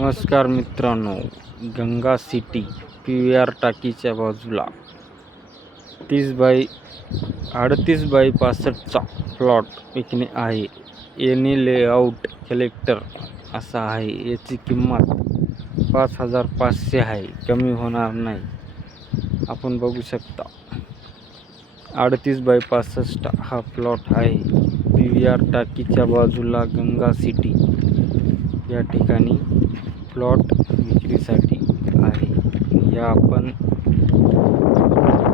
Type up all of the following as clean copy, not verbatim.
नमस्कार मित्रांनो, Ganga city PVR टाकीच्या बाजूला 38x65 प्लॉट विकणे आहे. एनी लेआउट कलेक्टर असा आहे. याची किंमत 5,500 आहे, कमी होणार नाही. आपण बघू शकता 38x65 हा प्लॉट आहे. PVR टाकीच्या बाजूला गंगा सिटी या ठिकाणी प्लॉट विक्रीसाठी आहे. या आपण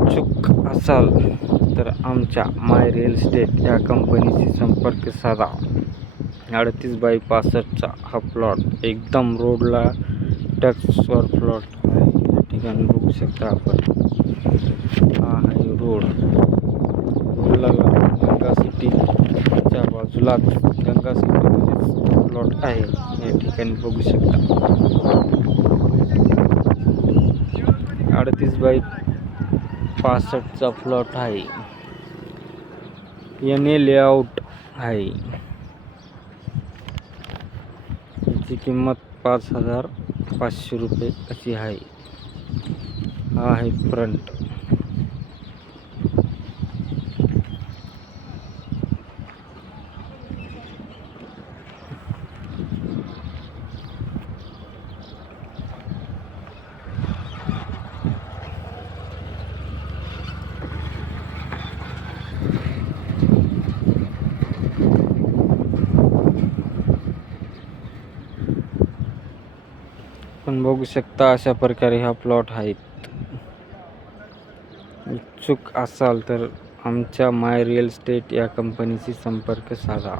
इच्छुक असाल तर आमच्या माय रिअल इस्टेट या कंपनीशी संपर्क साधा. 38x65 हा प्लॉट एकदम रोडला टचवर प्लॉट आहे. या ठिकाणी बघू शकता आपण, हा आहे रोडला गंगा सिटीच्या बाजूलाच गंगा सिटीमध्येच प्लॉट आहे. या ठिकाणी बघू शकता 38x65 प्लॉट आहे. एनी लेआउट आहे. याची किंमत 5,500 रुपये अशी आहे. हा आहे फ्रंट. आपण बघू शकता अशा प्रकारे हा प्लॉट आहेत. इच्छुक असाल तर आमच्या माय रिअल इस्टेट या कंपनीशी संपर्क साधा.